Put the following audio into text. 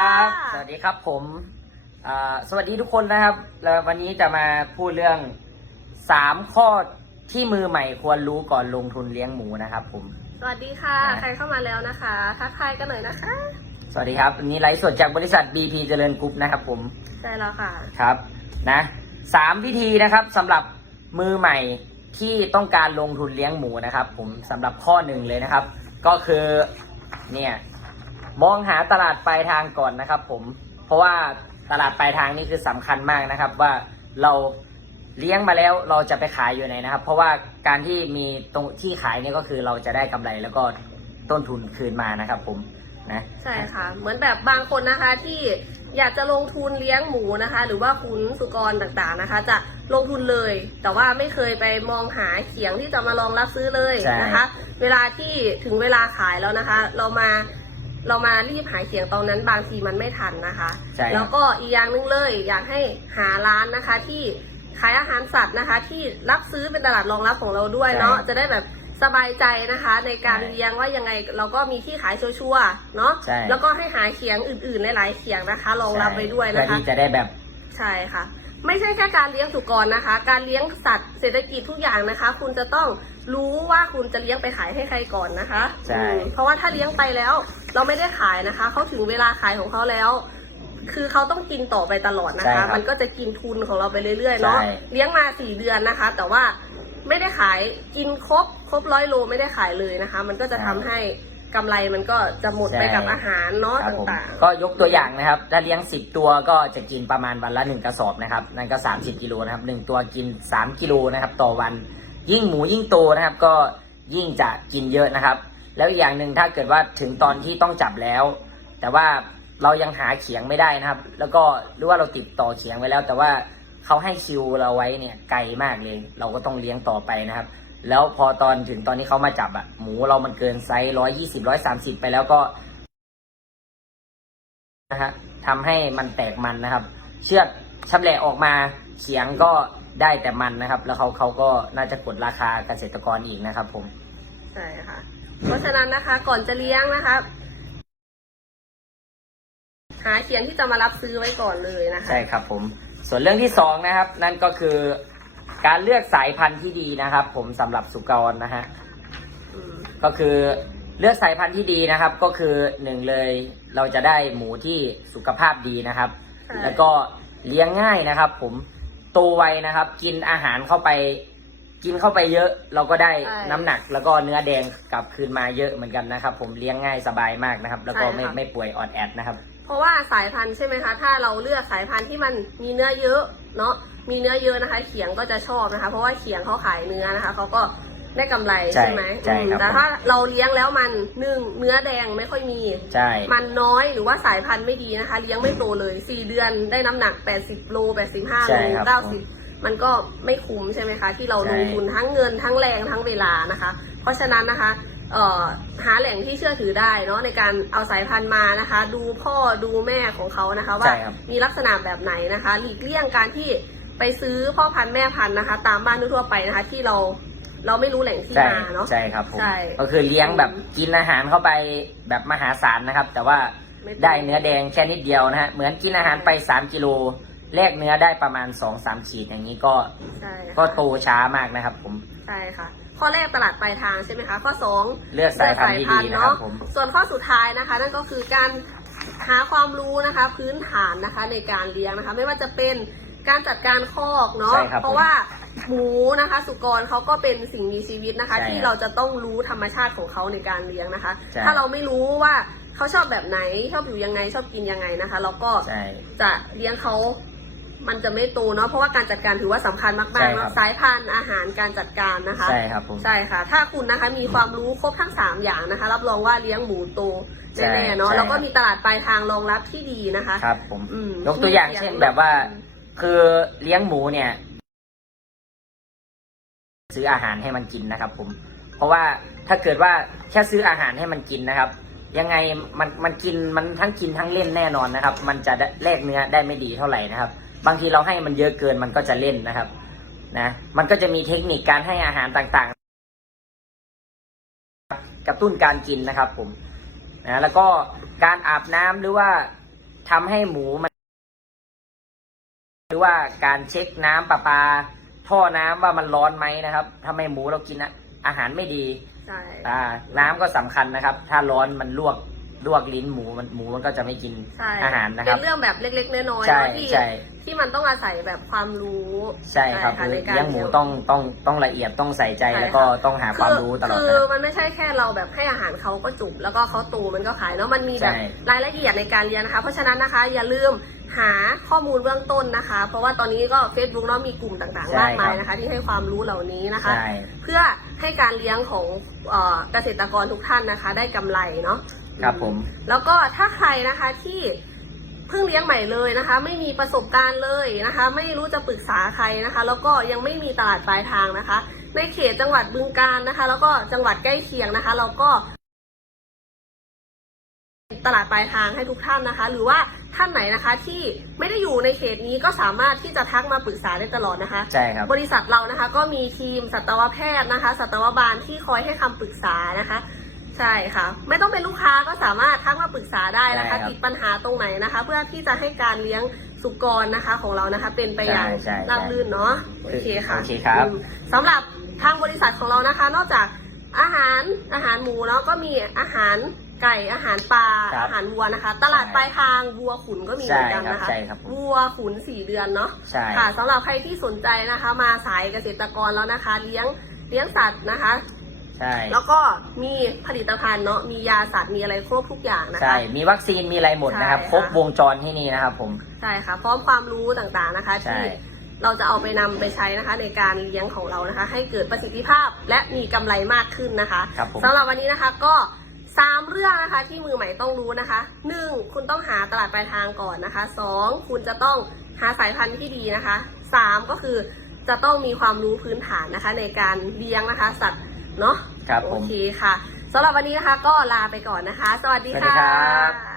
ครับสวัสดีครับผมอ่าสวัสดีทุกคนนะครับแล้ววันนี้จะมาพูดเรื่องสามข้อที่มือใหม่ควรรู้ก่อนลงทุนเลี้ยงหมูนะครับผม สวัสดีค่ะ นะ ใครเข้ามาแล้วนะคะทักทายกันหน่อยนะคะ สวัสดีครับวันนี้ไลฟ์สดจากบริษัท BP เจริญกรุ๊ปนะครับผม ใช่แล้วค่ะ ครับนะสามวิธีนะครับสำหรับมือใหม่ที่ต้องการลงทุนเลี้ยงหมูนะครับ ผมสำหรับข้อหนึ่งเลยนะครับ ก็คือเนี่ย มองหาตลาดปลายทางก่อนนะครับ ผม เพราะว่าตลาดปลายทางนี่คือสำคัญมากนะครับ ว่าเราเลี้ยงมาแล้วเราจะไปขายอยู่ไหนนะครับ เพราะว่าการที่มีตรงที่ขายเนี่ยก็คือเราจะได้กำไรแล้วก็ต้นทุนคืนมานะครับ ผมนะใช่ค่ะ เหมือนแบบบางคนนะคะที่อยากจะลงทุนเลี้ยงหมูนะคะ หรือว่าคุณสุกรต่างๆนะคะ จะลงทุนเลย แต่ว่าไม่เคยไปมองหาเขียงที่จะมารองรับซื้อเลยใช่นะคะ เวลาที่ถึงเวลาขายแล้วนะคะ เรามา เรามารีบหาเขียงตอนนั้นบางทีมันไม่ทันนะคะ ใช่คแล้รัวบก็อีกอย่างหนึงเลย อยากให้หาร้านนะคะที่ขายอาหารสัตว์นะคะ ที่รับซื้อเป็นตลาดรองรับของเราด้วยเนาะใช่จะได้แบบสบายใจนะคะ ในการใช่เลี้ยงว่ายังไงเราก็มีที่ขายชัวร์ๆเนาะใช่ แล้วก็ให้หาเขียงอื่นๆหลายๆเขียงนะคะรองรับไปด้วยเพื่นะอคะ ที่จะได้แบบ ใช่ค่ะ ไม่ใช่แค่การเลี้ยงสุกรนะคะ การเลี้ยงสัตว์เศรษฐกิจทุกอย่างนะคะ คุณจะต้องรู้ว่าคุณจะเลี้ยงไปขายให้ใครก่อนนะคะใช่ อืมเพราะว่าถ้าเลี้ยงไปแล้ว เราไม่ได้ขายนะคะเขาถึงเวลาขายของเขาแล้ว คือเขาต้องกินต่อไปตลอดนะใช่คะ ครับมันก็จะกินทุนของเราไปเรื่อยๆเนาะใช่ เลี้ยงมาสี่เดือนนะคะ แต่ว่าไม่ได้ขายกินครบครบร้อยโลไม่ได้ขายเลยนะคะ มันก็จะทำให้ กำไรมันก็จะหมดไปกับอาหารเนาะครับผมต่างๆก็ยกตัวอย่างนะครับ ถ้าเลี้ยง 10 ตัวก็จะกินประมาณวันละ 1 กระสอบนะครับ นั่นก็ 30 กิโลนะครับ 1 ตัวกิน 3 กิโลนะครับ ต่อวัน ยิ่งหมูยิ่งโตนะครับ ก็ยิ่งจะกินเยอะนะครับ แล้วอีกอย่างหนึ่งถ้าเกิดว่าถึงตอนที่ต้องจับแล้ว แต่ว่าเรายังหาเขียงไม่ได้นะครับ แล้วก็หรือว่าเราติดต่อเขียงไว้แล้ว แต่ว่าเขาให้คิวเราไว้เนี่ยไกลมากเลย เราก็ต้องเลี้ยงต่อไปนะครับ แล้วพอตอนถึงตอนที่เขามาจับอะหมูเรามันเกินไซส์ร้อยยี่สิบร้อยสามสิบไปแล้วก็นะฮะทำให้มันแตกมันนะครับ เชือดชำแหละออกมาเสียงก็ได้แต่มันนะครับ แล้วเขาเขาก็น่าจะกดราคาเกษตรกรอีกนะครับ ผมใช่ค่ะ เพราะฉะนั้นนะคะ ก่อนจะเลี้ยงนะคะหาเขียงที่จะมารับซื้อไว้ก่อนเลยนะคะ ใช่ครับผม ส่วนเรื่องที่สองนะครับ นั่นก็คือ การเลือกสายพันธุ์ที่ดีนะครับ ผมสำหรับสุกรนะฮะอืมก็คือเลือกสายพันธุ์ที่ดีนะครับ ก็คือหนึ่งเลยเราจะได้หมูที่สุขภาพดีนะครับใช่แล้วก็เลี้ยงง่ายนะครับ ผมโตไวนะครับ กินอาหารเข้าไป กินเข้าไปเยอะ เราก็ได้น้ำหนัก แล้วก็เนื้อแดงกลับคืนมาเยอะเหมือนกันนะครับ ผมเลี้ยงง่ายสบายมากนะครับ แล้วก็ไม่ไม่ป่วยออดแอดนะครับ เพราะว่าสายพันธุ์ใช่ไหมคะถ้าเราเลือกสายพันธุ์ที่มันมีเนื้อเยอะ เนาะมีเนื้อเยอะนะคะ เขียงก็จะชอบนะคะ เพราะว่าเขียงเขาขายเนื้อนะคะเขาก็ได้กำไรใช่ใช่ไหมใช่ครับอืมแต่ถ้าเราเลี้ยงแล้วมันหนึ่งเนื้อแดงไม่ค่อยมีใช่มันน้อยหรือว่าสายพันธุ์ไม่ดีนะคะ เลี้ยงไม่โตเลย4เดือนได้น้ำหนัก80โล85ใช่โลครับผม90มันก็ไม่คุ้มใช่ไหมคะ ที่เราใช่ลงทุนทั้งเงินทั้งแรงทั้งเวลานะคะ เพราะฉะนั้นนะคะเอ่อ หาแหล่งที่เชื่อถือได้เนาะในการเอาสายพันธุ์มานะคะ ดูพ่อดูแม่ของเขานะคะว่าใช่ครับ มีลักษณะแบบไหนนะคะ หลีกเลี่ยงการที่ไปซื้อพ่อพันธุ์แม่พันธุ์นะคะ ตามบ้านทั่วๆไปนะคะ ที่เราเราไม่รู้แหล่งที่ใช่มาเนาะ ใช่ครับผมใช่ก็คือเลี้ยงแบบกินอาหารเข้าไปแบบมหาศาลนะครับ แต่ว่าไม่ต้อง ได้เนื้อแดงแค่นิดเดียวนะฮะเหมือนกินอาหารไป 3กิโลแลกเนื้อได้ประมาณ 2-3 ขีดอย่างนี้ก็ใช่ค่ะก็โตช้ามากนะครับผม ใช่ค่ะ ข้อแรกตลาดปลายทางใช่ไหมคะข้อสองเลือกสายพันธุ์ที่ดีนะครับผมส่วนข้อสุดท้ายนะคะ นั่นก็คือการหาความรู้นะคะพื้นฐานนะคะในการเลี้ยงนะคะ ไม่ว่าจะเป็นการจัดการคอกเนาะใช่ครับเพราะว่าหมูนะคะ สุกรเขาก็เป็นสิ่งมีชีวิตนะคะ ใช่ที่เราจะต้องรู้ธรรมชาติของเขาในการเลี้ยงนะคะ ใช่ ถ้าเราไม่รู้ว่าเขาชอบแบบไหนชอบอยู่ยังไงชอบกินยังไงนะคะ เราก็ใช่ จะเลี้ยงเขา มันจะไม่โตเนาะเพราะว่าการจัดการถือว่าสำคัญใช่มากๆครัเนาะบสายพันธุ์อาหารการจัดการนะคะ ใช่ครับผม ใช่ค่ะ ถ้าคุณนะคะมีความรู้ครบทั้ง 3 อย่างนะคะ รับรองว่าเลี้ยงหมูโตใช่แน่ๆเนาะใช่ แล้วก็มีตลาดปลายทางรองรับที่ดีนะคะครับผม อืมยกตัวอย่างมีเสียงเช่นแบบว่า คือเลี้ยงหมูเนี่ย ซื้ออาหารให้มันกินนะครับ ผม เพราะว่าถ้าเกิดว่าแค่ซื้ออาหารให้มันกินนะครับ ยังไงมันมันกินมันทั้งกินทั้งเล่นแน่นอนนะครับ มันจะได้แลกเนื้อได้ไม่ดีเท่าไหร่นะครับ บางทีเราให้มันเยอะเกินมันก็จะเล่นนะครับ นะ มันก็จะมีเทคนิคการให้อาหารต่างๆ กระตุ้นการกินนะครับ ผมนะแล้วก็การอาบน้ำหรือว่าทำให้หมูมัน หรือว่าการเช็คน้ำประปา ท่อน้ำว่ามันร้อนไหมนะครับทำให้หมูเรากินอะอาหารไม่ดีใช่อ่าน้ำก็สำคัญนะครับ ถ้าร้อนมันลวก ลวกลิ้นหมูมันหมูมันก็จะไม่กินใช่อาหารนะคเป็รับนเรื่องแบบเล็ก ๆ น้อยๆใช่เนอะที่ใช่ที่มันต้องอาศัยแบบความรู้ใช่ครับะในการเลี้ยงหมูต้องต้องต้องละเอียดต้องใส่ใจใช่แล้วก็ค่ะต้องหาความรู้ตลอดคืนะอครับมันไม่ใช่แค่เราแบบให้อาหารเขาก็จุบแล้วก็เขาโตมันก็ขายเนาะมันมีแบบใช่รายละเอียดในการเรียนนะคะ เพราะฉะนั้นนะคะอย่าลืมหาข้อมูลเบื้องต้นนะคะ เพราะว่าตอนนี้ก็ Facebook เนาะมีกลุ่มต่างๆมากมายนะคะ ที่ให้ความรู้เหล่านี้นะคะใช่เพื่อให้การเลี้ยงของเอ่อเกษตรกรทุกท่านนะคะ ได้กำไรเนาะ ครับผม แล้วก็ถ้าใครนะคะที่เพิ่งเลี้ยงใหม่เลยนะคะ ไม่มีประสบการณ์เลยนะคะ ไม่รู้จะปรึกษาใครนะคะ แล้วก็ยังไม่มีตลาดปลายทางนะคะ ในเขตจังหวัดบึงกาฬนะคะ แล้วก็จังหวัดใกล้เคียงนะคะ เราก็ตลาดปลายทางให้ทุกท่านนะคะ หรือว่าท่านไหนนะคะที่ไม่ได้อยู่ในเขตนี้ก็สามารถที่จะทักมาปรึกษาได้ตลอดนะคะ ใช่ครับ บริษัทเรานะคะก็มีทีมสัตวแพทย์นะคะ สัตวบาลที่คอยให้คำปรึกษานะคะ ใช่ค่ะ ไม่ต้องเป็นลูกค้าก็สามารถทักมาปรึกษาได้นะคะใช่ครับติดปัญหาตรงไหนนะคะ เพื่อที่จะให้การเลี้ยงสุกรนะคะ ของเรานะคะ เป็นไปอย่างใช่ใช่ราบรื่นเนาะโอเคค่ะโอเคครับ อืมสำหรับทางบริษัทของเรานะคะ นอกจากอาหารอาหารหมูเนาะก็มีอาหารไก่อาหารปลาครับอาหารวัวนะคะ ตลาดใช่ปลายทางวัวขุนก็มีเหมือนกันนะคะใช่ครับใช่ครับผมวัวขุนสี่เดือนเนาะ ใช่ ค่ะสำหรับใครที่สนใจนะคะ มาสายเกษตรกรแล้วนะคะ เลี้ยงเลี้ยงสัตว์นะคะ ใช่ แล้วก็มีผลิตภัณฑ์เนาะมียาสัตว์มีอะไรครบทุกอย่างนะคะ ใช่ มีวัคซีนมีอะไรหมดนะครับใช่ค่ะครบวงจรที่นี่นะครับผมใช่ค่ะ พร้อมความรู้ต่างๆนะคะใช่ที่เราจะเอาไปนำไปใช้นะคะในการเลี้ยงของเรานะคะ ให้เกิดประสิทธิภาพและมีกำไรมากขึ้นนะคะครับผมสำหรับวันนี้นะคะก็สามเรื่องนะคะที่มือใหม่ต้องรู้นะคะหนึ่งคุณต้องหาตลาดปลายทางก่อนนะคะสองคุณจะต้องหาสายพันธุ์ที่ดีนะคะสามก็คือจะต้องมีความรู้พื้นฐานนะคะในการเลี้ยงนะคะสัตว์ เนาะครับผโอมเคค่ะสำหรับวันนี้นะคะก็ลาไปก่อนนะคะ สวัสดีสวัสดีค่ะ ครับ